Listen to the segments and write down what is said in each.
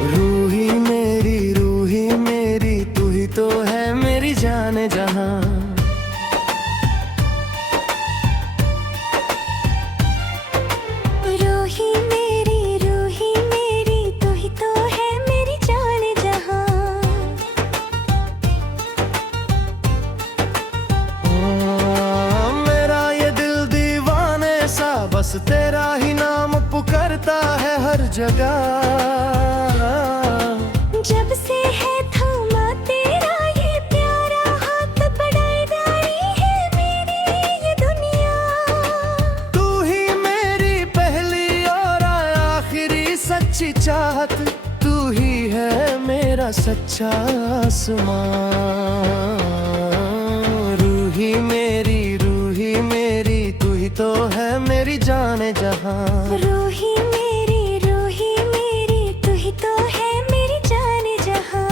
रूही मेरी तू ही तो है मेरी जाने जहां। रूही मेरी तू ही तो है मेरी जाने जहां। मेरा ये दिल दीवाने सा बस तेरा ही नाम पुकारता है हर जगह। जब से है थामा तेरा ये प्यारा हाथ, बड़ाई है मेरी ये दुनिया। तू ही मेरी पहली और आखिरी सच्ची चाहत, तू ही है मेरा सच्चा आसमां। रूही मेरी तू ही तो है मेरी जाने जहां। रूही मेरी तू ही तो है मेरी जाने जहां।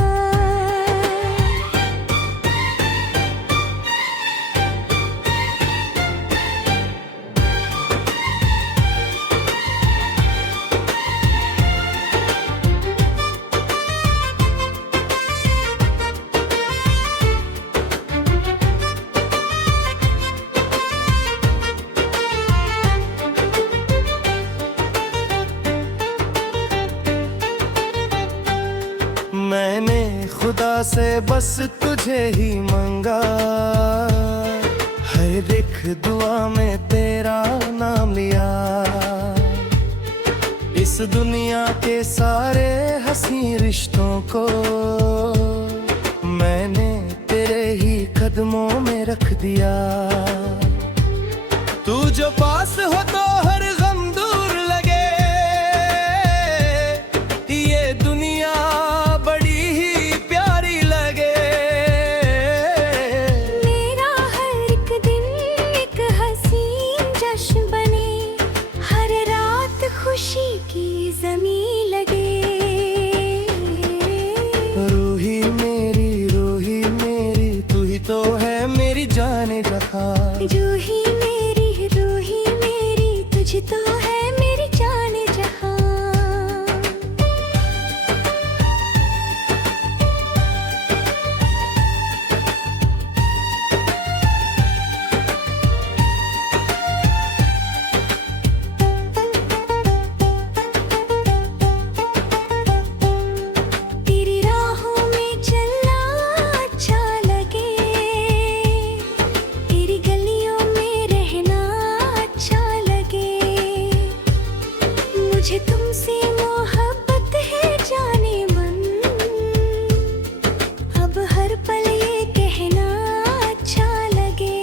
मैंने खुदा से बस तुझे ही मांगा, हर एक दुआ में तेरा नाम लिया। इस दुनिया के सारे हंसी रिश्तों को मैंने तेरे ही कदमों में रख दिया। तू जो पास हो तो हर गम दूर लगे, ये दुनिया बड़ी ही प्यारी लगे। मेरा हर एक दिन एक हसीन जश्न बने, हर रात खुशी की ज़मीं लगे। रूही मेरी तू ही तो है मेरी जाने जहां। रूही मेरी तुझे तो है मेरी जाने जहां। तेरी राहों में चलना अच्छा लगे, तेरी गलियों में रहना अच्छा लगे। मुझे तुमसे मोहब्बत है जाने मन, अब हर पल ये कहना अच्छा लगे।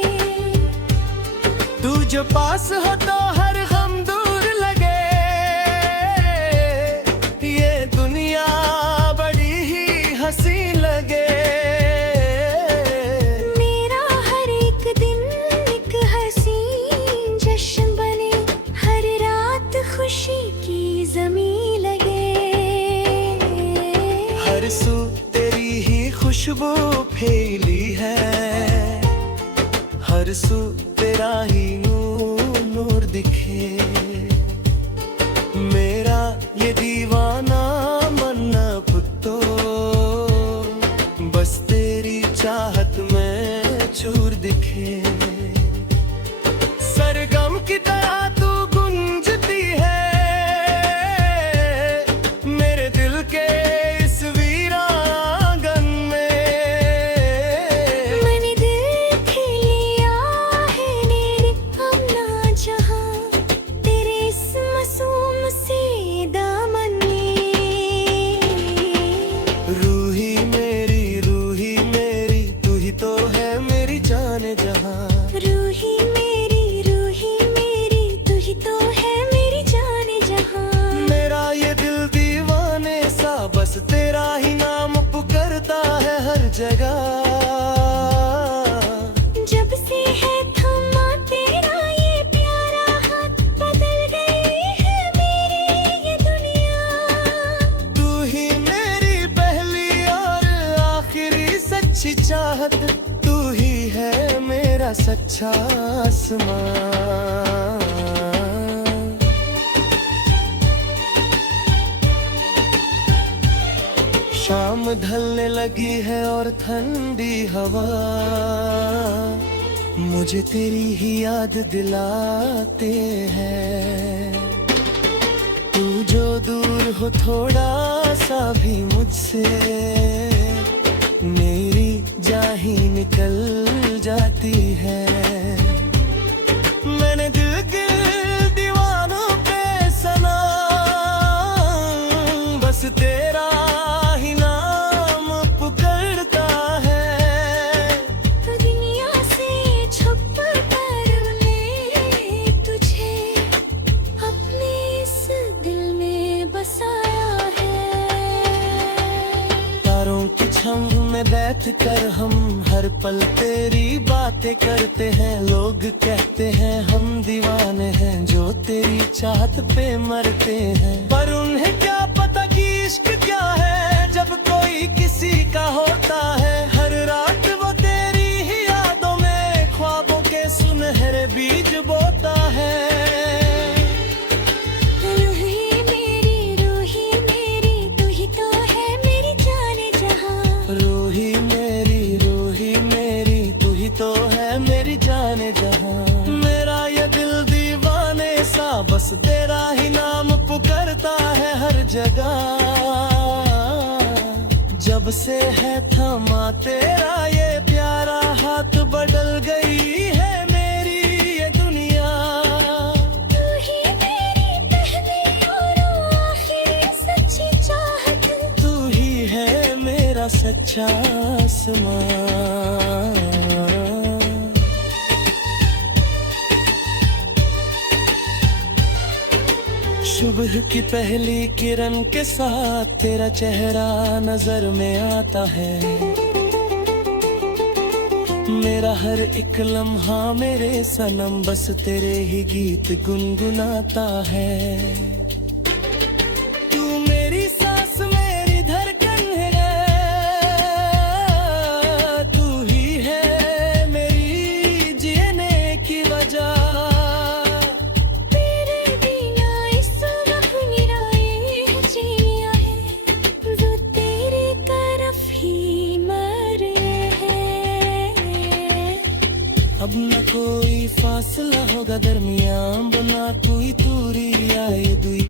तू जो पास हो तो हर गम दूर लगे, ये दुनिया बड़ी ही हंसी लगे। मेरा हर एक दिन एक हसीन जश्न बने, हर रात खुशी की ज़मीं लगे। हर सू तेरी ही खुशबू फैली है, हर सू तेरा ही नूर दिखे। मेरा ये दीवाना मन अब तो बस तेरी चाहत में चूर दिखे। सरगम की तरह तू गुंजती है मेरे दिल के इस वीरांगन में। मैंने दिल खिलिया है मेरे अपना जहां, तेरे इस मासूम से दामन में। रूही मेरी तू ही तो है मेरी जाने जहां। रूही मेरी तू ही तो है मेरी जाने जहां। मेरा ये दिल दीवाने सा बस तेरा ही नाम पुकारता है हर जगह। जब से है थमा तेरा ये प्यारा हाथ, बदल गई है मेरी ये दुनिया। तू ही मेरी पहली और आखिरी सच्ची चाहत, तू ही है मेरा सच्चा आसमां। शाम ढलने लगी है और ठंडी हवा मुझे तेरी ही याद दिलाते हैं। तू जो दूर हो थोड़ा सा भी मुझसे, मेरी जान ही निकल जाती है। मैंने दिल के दीवानों पे सनम बस तेरा ही नाम पुकारता है। तो दुनिया से छुप कर ले तुझे अपने इस दिल में बसाया है। तारों की छांव में बैठ कर हम हर पल तेरी बातें करते हैं। लोग कहते हैं हम दीवाने हैं जो तेरी चाहत पे मरते हैं। पर उन्हें क्या पता कि इश्क क्या है जब कोई किसी का होता है। हर रात वो तेरी ही यादों में ख्वाबों के सुनहरे बीज बोता है। रूही मेरी तू ही तो है मेरी जाने जहां। रूही मेरी तू ही तो है मेरी जाने जहां। मेरा ये दिल दीवाने सा बस तेरा ही नाम पुकारता है हर जगह। जब से है थमा तेरा ये प्यारा हाथ बदल गई है मेरी ये दुनिया। तू ही मेरी पहली और आखिरी सच्ची चाहत। तू ही है मेरा सच्चा आसमां। सुबह की पहली किरण के साथ तेरा चेहरा नजर में आता है। मेरा हर एक लम्हा मेरे सनम बस तेरे ही गीत गुनगुनाता है। तू मेरी सांस मेरी धड़कन है, तू ही है मेरी जीने की वजह। अब न कोई फासला होगा दरमियां बना तू ही दूरी आए दुई।